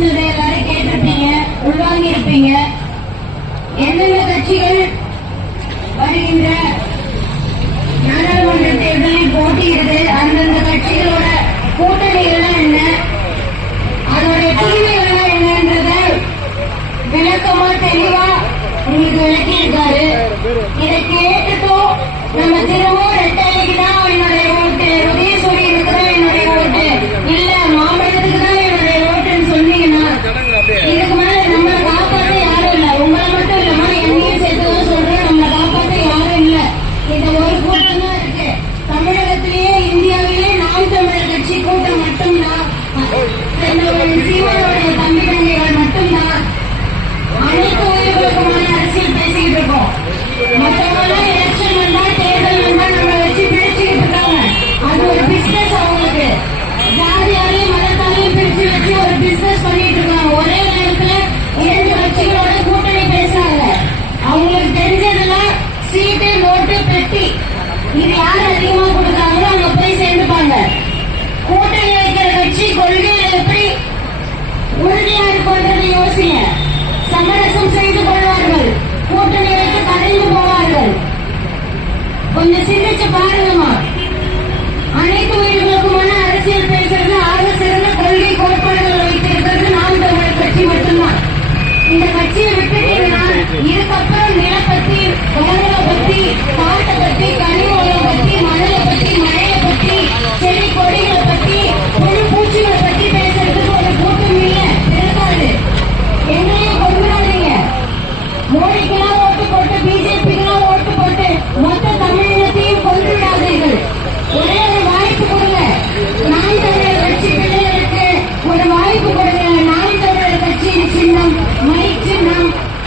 பேசினதை எல்லாரும் கேட்டிருப்பீங்க உள்வாங்கி இருப்பீங்க எந்தெந்த கட்சிகள் வருகின்ற நாடாளுமன்ற தேர்தலில் போட்டியிடுது அந்தந்த கட்சிகளோட கூட்டணிகள்லாம் என்ன அதோடைய தீமைகள்லாம் என்னன்றத விளக்கமா தெளிவா உங்களுக்கு விளக்கி இருக்காரு இதை கேட்டுட்டும். நம்ம திரும்பவும் ரெட்டை அதிகமா கொடுக்குறாங்களோ அங்க போய் சேர்ந்துப்பாங்க. கூட்டணி வைக்கிற கட்சி கொள்கையில எப்படி உறுதியா இருப்பதை யோசிங்க சமரசம் செய்து கொள்வார்கள். கூட்டணி வைத்து கலைந்து போவார்கள். கொஞ்சம் சிந்திச்சு பாருங்கம்மா.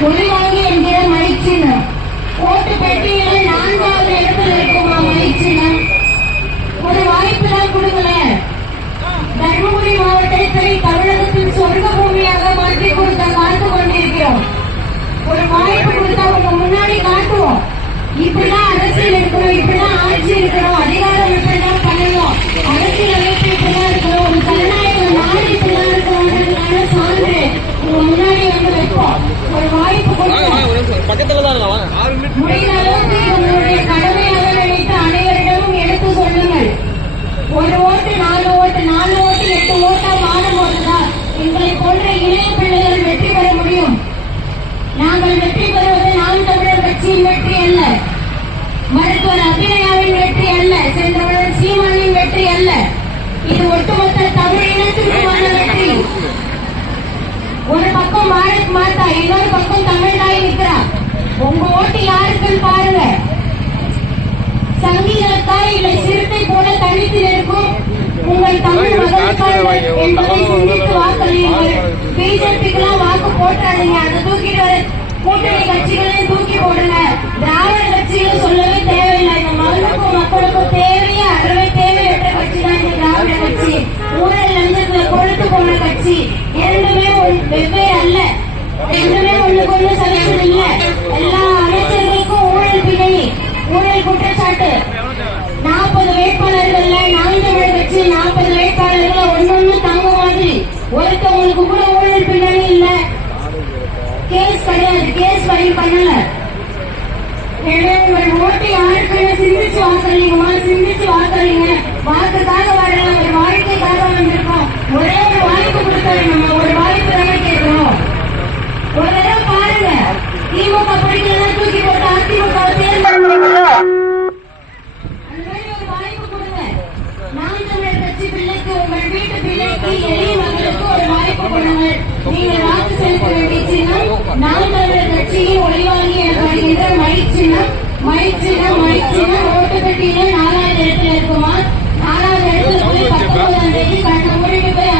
சின்னம் என்கிற மை ஓட்டு பெட்டியில் நான்காவது இடத்துல இருக்குமா மை ஒரு வாய்ப்பு தான் கொடுங்களேன். தர்மபுரி மாவட்டத்தை தமிழகத்தின் சொர்க்க பூமியாக மாற்றி கொடுத்த காத்து கொண்டிருக்கிறோம். ஒரு வாய்ப்பு கொடுத்தா உங்க முன்னாடி காட்டுவோம். இப்படிதான் அரசியல் இருக்கணும் இப்படிதான் ஆட்சி இருக்கணும் அதிகாரம் இப்படிதான் பண்ணணும் அரசியல் அமைப்பு இப்படிதான் இருக்கணும் ஒரு ஜனநாயக நாடு இப்படிதான் இருக்கணும்ன்றதுக்கான சான்று உங்க முன்னாடி வந்து வைப்போம். ஒரு வாய்ப்பு பக்கத்துல தான் முடிந்த அளவுக்கு உங்களுடைய கடமையாக நினைத்து அனைவரிடமும் எடுத்து சொல்லுங்கள். ஒரு ஓட்டு நாலு ஓட்டு நாலு ஓட்டு எட்டு ஓட்டா மாறும் போதுதான் எங்களை போன்ற இளைய பிள்ளைகள் வெற்றி பெற முடியும். நாங்கள் வெற்றி பெறுவது நாம் தமிழர் கட்சியின் வெற்றி அல்ல. மருத்துவர் அபிநயாவின் வெற்றி அல்ல சென்றவர்கள் சீமானின் வெற்றி அல்ல இது ஒட்டுமொத்த தமிழ் இனத்திற்குமான வெற்றி ஒரு பக்கம் பாரத் மாதா இன்னொரு பக்கம் தமிழ்நாய் நிற்கிறா உங்க ஓட்டு யாருக்குன்னு பாருங்க இல்லை சிறுத்தை போல தனித்து நிற்கும் உங்கள் தமிழ் மகனுக்காக என்பதை சிந்தித்து வாக்களியுங்கள் பிஜேபிக்கெல்லாம் வாக்கு போட்டாதீங்க. அதை தூக்கிட்டு வர கூட்டணி கட்சிகளையும் தூக்கி போடுங்க. திராவிட கட்சிகள் சொல்லவே தேவையில்லை. இந்த மகனுக்கும் மக்களுக்கும் தேவையே அறவே தேவையற்ற கட்சி தான் இந்த திராவிட கட்சி. ஊழல் லஞ்சத்துல கொழுத்து போன கட்சி. இரண்டுமே வெவ்வேறு அல்ல. ரெண்டுமே ஒண்ணுக்கு ஒண்ணு சலசல் பண்ணல எனவே உங்கள் ஓட்டு யாருக்குன்னு சிந்திச்சு வாக்களிங்கம்மா சிந்திச்சு வாக்களிங்க வாக்குக்காக வரல ஒரு வாழ்க்கைக்காக வந்திருக்கோம் ஒரே ஒரு வாய்ப்பு கொடுத்தாரு நம்ம ஒரு வாய்ப்பு தானே கேட்கிறோம். ஒரு தடவை பாருங்க. திமுக பிடிக்கலாம் தூக்கி போட்டு அதிமுக தேர்ந்தெடுக்கிறீங்களோ நாங்கள் ஓட்டுப்பெட்டியிலே ஒளிவாங்கி என வருகின்ற மயிற்சினம் மயிற்சினம் மயிற்சினம் ஓட்டுப்பெட்டியிலே நாலாவது இடத்துல இருக்குமா? நாலாவது இடத்துல போய் பத்தொன்பதாம் தேதி கண்ண மூடிட்டு போய்